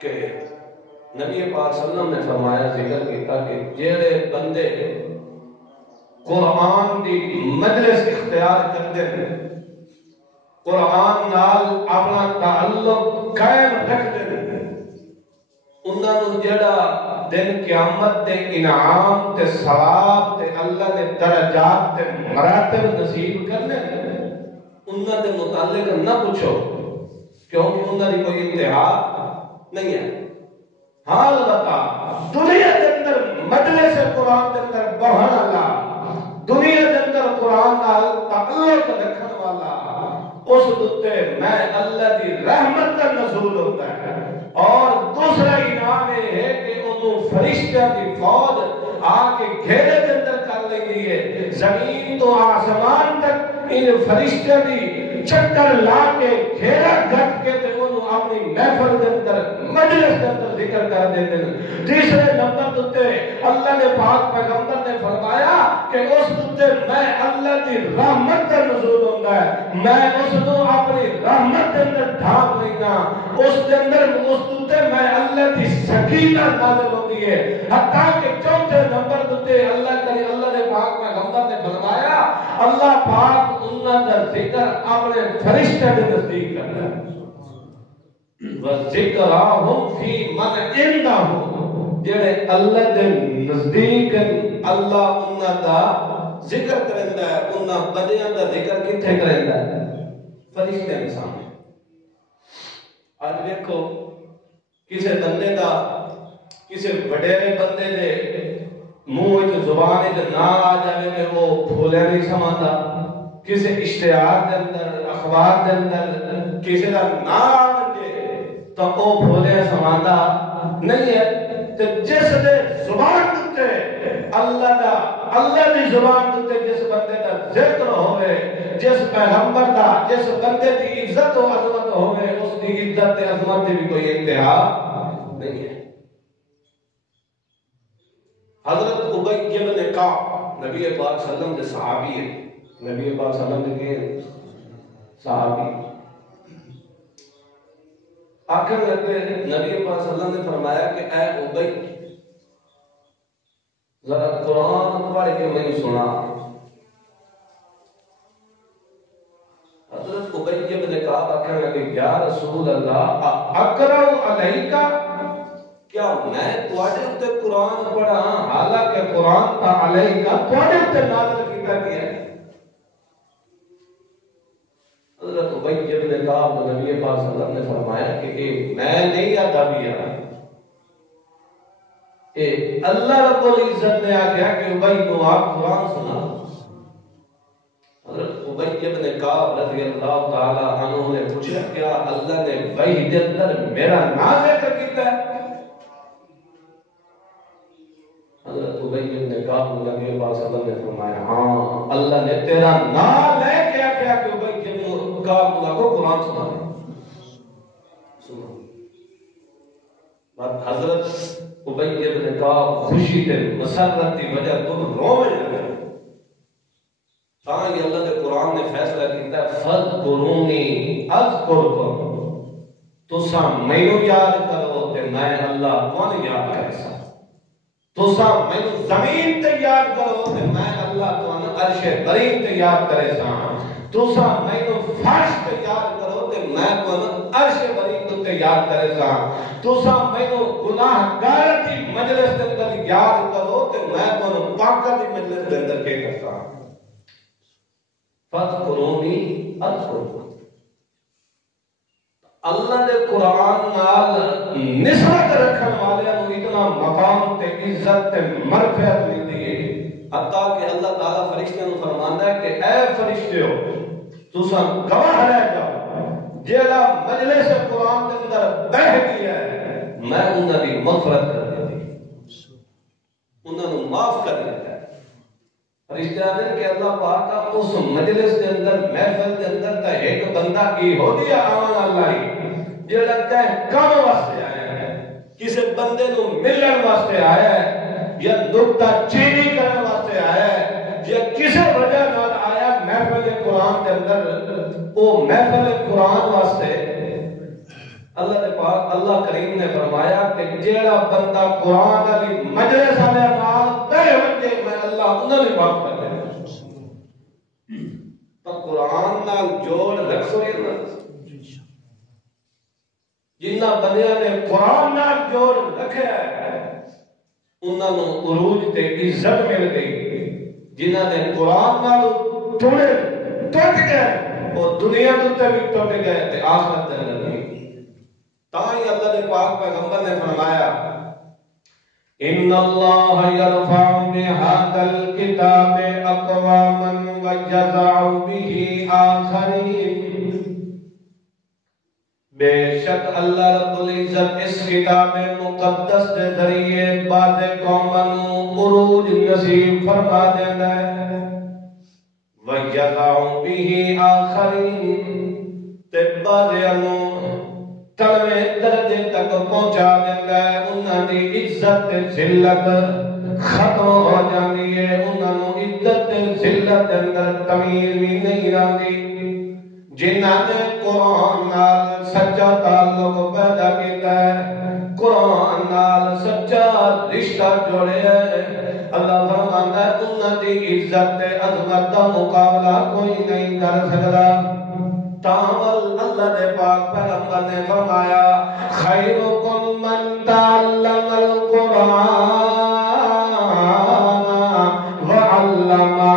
کہ نبی پاک صلی اللہ علیہ وسلم نے فرمایا ذکر کیتا کہ جڑے بندے قرآن دی مجلس اختیار کرتے ہیں، قرآن نال اپنا تعلق قائم رکھتے ہیں، انہاں نوں جڑا دن قیامت تے انعام تے ثواب تے اللہ نے درجات تے مراتب نصیب کرنے، انہاں دے متعلق نہ پوچھو کیونکہ انہاں دی کوئی انتہا نہیں ہے۔ ہاں البتہ دنیا کے اندر مجلس قرآن کے اندر بہن والا، دنیا کے اندر قرآن نال تعلق رکھن والا، اس دتے میں اللہ دی رحمت کا نزول ہوتا ہے۔ اور دوسرا انعام یہ ہے کہ انہوں فرشتوں کی فوج آ کے گھیرے کے اندر کر لینی ہے، زمین تو آسمان تک ان فرشتوں کی چکر لا کے گھیرا گھٹ کے تے انہوں اپنی محفل کے اندر مجلس کے اندر ذکر کر دیتے ہیں۔ تیسرے نمبر دتے اللہ نے پاک پیغمبر نے فرمایا کہ اس دتے میں اللہ دی رحمت کا نزول ہوتا ہے، میں اس کو اپنی رحمت کے اندر ڈھانپ لینا، اس کے اندر اس دتے میں اللہ دی سکینہ نازل ہوتی ہے۔ حتیٰ کہ چوتھے نمبر دتے اللہ نے پاک پیغمبر نے فرمایا اللہ پاک انہاں دا ذکر اپنے فرشتے کے نزدیک کرتا ہے، وَذِكْرَاهُمْ فِي مَنْ عِنْدَهُ، جڑے اللہ دے نزدیک اللہ انہاں دا ذکر کرندا ہے، انہاں بندیاں دا ذکر کتھے کرندا ہے؟ فرشتے دے سامنے۔ آج دیکھو کسی بندے دا، کسی وڈیرے بندے دے منہ وچ زبان وچ نہ آ جاوے تے وہ پھولے نہیں سماندا، کسی اشتہار دے اندر اخبار دے اندر کسی دا نام آجے تو وہ پھولے سماندا نہیں ہے۔ تو جس دے زبان دے اللہ دی زبان دے جس بندے دا ذکر ہوئے، جس پیغمبر دا، جس بندے دی عزت و عظمت ہوئے، اس دی عزت و عظمت دی بھی کوئی انتہا نہیں ہے۔ حضرت ابی بن کعب نبی پاک صلی اللہ علیہ وسلم کے صحابی ہیں، نبی پاک صلی اللہ علیہ وسلم کے صحابی آخر لگے نبی پاک صلی اللہ علیہ وسلم نے فرمایا کہ اے ابی ذرا قرآن پڑھ کے میں سنا۔ حضرت ابی بن کعب آخر لگے یا رسول اللہ اقرأ علیک، کیا میں تواڈے تے قرآن پڑھا حالانکہ قرآن تا علیک تواڈے تے نازل کیتا گیا ہے۔ حضرت ابی بن کعب نبی پاک صلی اللہ علیہ وسلم نے فرمایا کہ میں نہیں ادبیا، اللہ رب العزت نے آگیا کہ ابی کو آپ قرآن سنا۔ حضرت ابی بن کعب رضی اللہ تعالی عنہ نے پوچھا کیا اللہ نے وحی کے اندر میرا نام ذکر کیتا ہے؟ حضرت ابی بن کعب نبی پاک صلی اللہ علیہ وسلم نے فرمایا ہاں اللہ نے تیرا نام لے کے کیا کہ ابی بن کعب کو قرآن سنا دے۔ حضرت ابی بن کعب خوشی تے مسرت کی وجہ تو رونے لگے۔ تاں یہ اللہ کے قرآن نے فیصلہ کیتا ہے فَاذْكُرُونِي أَذْكُرْكُمْ، تساں مینوں یاد کرو تے میں اللہ کون یاد کرے سا، تساں مینوں زمین تے یاد کرو تے میں اللہ کون عرش برین تے یاد کرے سا، تساں مینوں فرش تے یاد کرو تے میں کون عرش برین تے یاد کرے سا، تساں مینوں گناہ گار دی مجلس دے اندر یاد کرو تے میں کون پاکاں دی مجلس دے اندر کے کرتا۔ فَاذْكُرُونِي أَذْكُرْكُمْ، اللہ دے قرآن نال نسبت رکھن والے کو اتنا مقام تے عزت تے مرفعت ملتی ہے، حتیٰ کہ اللہ تعالیٰ فرشتوں کو فرماندا ہے کہ اے فرشتو تساں گواہ رہ جاؤ جیڑا مجلس قرآن کے اندر بیٹھ گیا ہے میں انہاں دی مغفرت کر دیتی، انہاں نوں معاف کر دیتا ہے۔ فرشتے آتے ہیں کہ اللہ پاک اس مجلس کے اندر محفل کے اندر تا ایک بندہ کی ہو دیا آمان اللہ ہی جو لگتا ہے کام واسطے آیا ہے، کسی بندے نو ملن واسطے آیا ہے یا نکتہ چینی کرنے واسطے آیا ہے یا کسی وجہ نہ آیا محفل قرآن کے اندر، وہ محفل قرآن واسطے اللہ نے پاک اللہ کریم نے فرمایا کہ جیڑا بندہ قرآن علی مجلس والے نال بیٹھ وجے میں اللہ انہاں دی معاف کر دینا۔ تو قرآن نال جوڑ رکھو نا، جنہ بندیاں نے قرآن نال جوڑ رکھیا ہے انہاں نوں عروج تے عزت مل گئی، جنہ نے قرآن نال توڑے ٹوٹ گئے وہ دنیا تے بھی ٹوٹ گئے تے آخرت دے اندر بھی۔ تاہی اللہ نے پاک پیغمبر نے فرمایا ان اللہ یرفع بہذا الکتاب اقواما ویضع بہ آخرین، بے شک اللہ رب العزت اس کتاب مقدس کے ذریعے بعض قوماں نوں عروج نصیب فرما دیندا ہے، وَيَضَعُ بِهِ آخَرِينَ تے بعضیاں نوں تلوے درجے تک پہنچا دیندا ہے، انہاں دی عزت تے ذلت ختم ہو جاندی ہے، انہاں نوں عزت تے ذلت دے اندر تمیز بھی نہیں رہندی۔ جنہاں نے قرآن نال سچا تعلق پیدا کیتا ہے، قرآن نال سچا رشتہ جوڑیا ہے، اللہ فرماندا ہے انہاں دی عزت تے عظمت دا مقابلہ کوئی نہیں کر سکدا۔ تاول اللہ نے پاک پیغمبر نے فرمایا خیرکم من تعلم القرآن وعلمہ،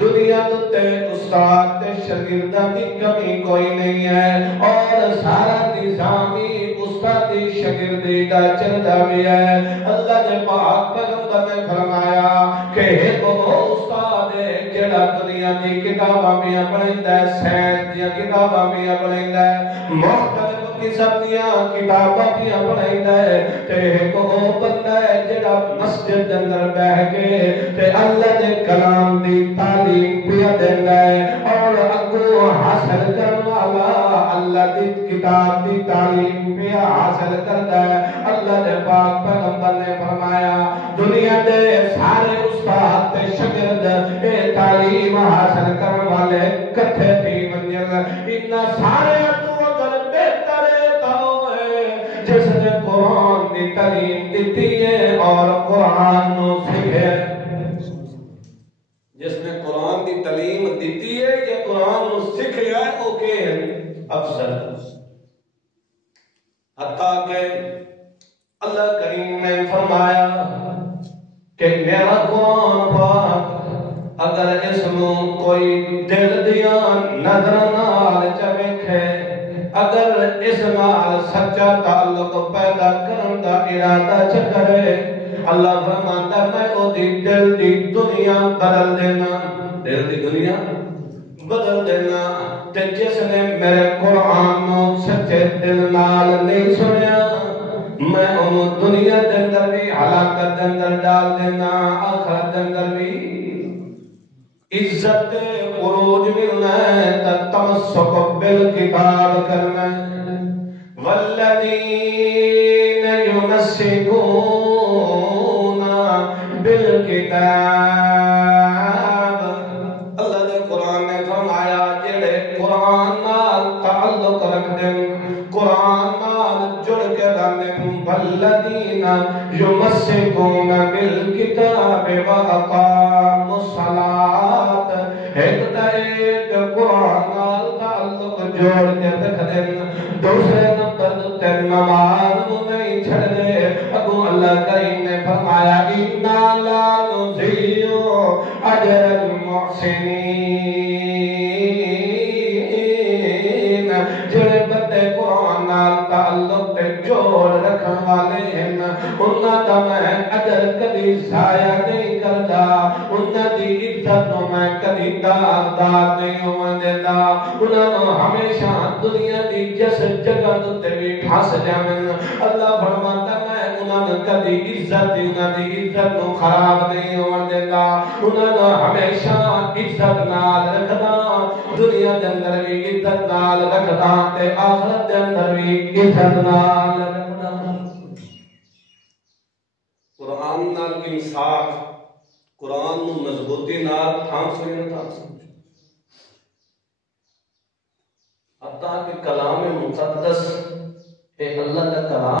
دنیا تے استاد تے شاگرداں دی کمی کوئی نہیں ہے، اور سارا نظامی استادی شاگردی دا چلدا بھی ہے۔ اللہ نے پاک پیغمبر نے فرمایا کہ ایک استاد ہے جڑا دنیا دی کتاباں بھی پڑھیندا ہے، سائنس دی کتاباں بھی پڑھیندا ہے، مختلف قسم دیاں کتاباں بھی پڑھیندا ہے، تے ایک او بندہ ہے جڑا مسجد دے اندر بیٹھ کے تے اللہ دے کلام دی تعلیم بھی دیندا ہے، اور اگوں حاصل کرن والا اللہ دی کتاب دی تعلیم بھی حاصل کرتا ہے۔ اللہ دے پاک پیغمبر نے فرمایا دنیا دے سارے استاد تے شاگرد اے تعلیم حاصل کرن والے کٹھے تھی ونجن، انہاں سارے تو اگر بہتر تو ہے جس نے قرآن دی تعلیم دیتی ہے اور قرآن نو سکھے، جس نے قرآن دی تعلیم دیتی ہے یا قرآن نو سکھیا ہے او کہ افضل۔ حتیٰ کہ اللہ کریم نے فرمایا کہ میرا قرآن پاک اگر اس میں کوئی دل دیا نظر نال چوکھے، اگر اس نال سچا تعلق پیدا کرن دا ارادہ چکرے، اللہ فرماندا میں او دی دل دی دنیا بدل دینا، دل دی دنیا بدل دینا۔ تے جس نے میرے قرآن نو سچے دل نال نہیں سنیا میں انہوں دنیا دے اندر بھی ہلاکت دے اندر ڈال دینا، آخرت دے اندر بھی عزت عروج ملنا ہے، تمسک بالکتاب کرنا ہے۔ والذین یمسکون بالکتاب، اللہ نے قرآن نے فرمایا جڑے قرآن نال تعلق رکھ دیں، قرآن نال جڑ کے رہنے، والذین یمسکون بالکتاب واقاموا الصلاۃ، ایک تا ایک قرآن نال تعلق جوڑ کے رکھ دیں، دوسرے نمبر تے نماز نہیں چھڑ دے۔ اگوں اللہ کریم نے فرمایا انا لا نضيع اجر المحسنین، جڑے بندے قرآن نال تعلق تے جوڑ رکھن والے ہیں انہاں دا میں اجر کبھی ضائع نہیں کردا، انہاں دی عزت نو میں کبھی داغدار نہیں ہون دیندا، انہاں نو ہمیشہ دنیا دی جس جگہ تے بھی پھس جاون، اللہ فرماندا میں انہاں نو کبھی عزت دی انہاں دی عزت نو خراب نہیں ہون دیندا، انہاں نو ہمیشہ عزت نال رکھدا، دنیا دے اندر بھی عزت نال رکھدا تے آخرت دے اندر بھی عزت نال رکھدا۔ قرآن نال انصاف، قرآن نو مضبوطی نال تھام سوئی نہ تھام سوئی، حتیٰ کہ کلام مقدس اے اللہ کا کلام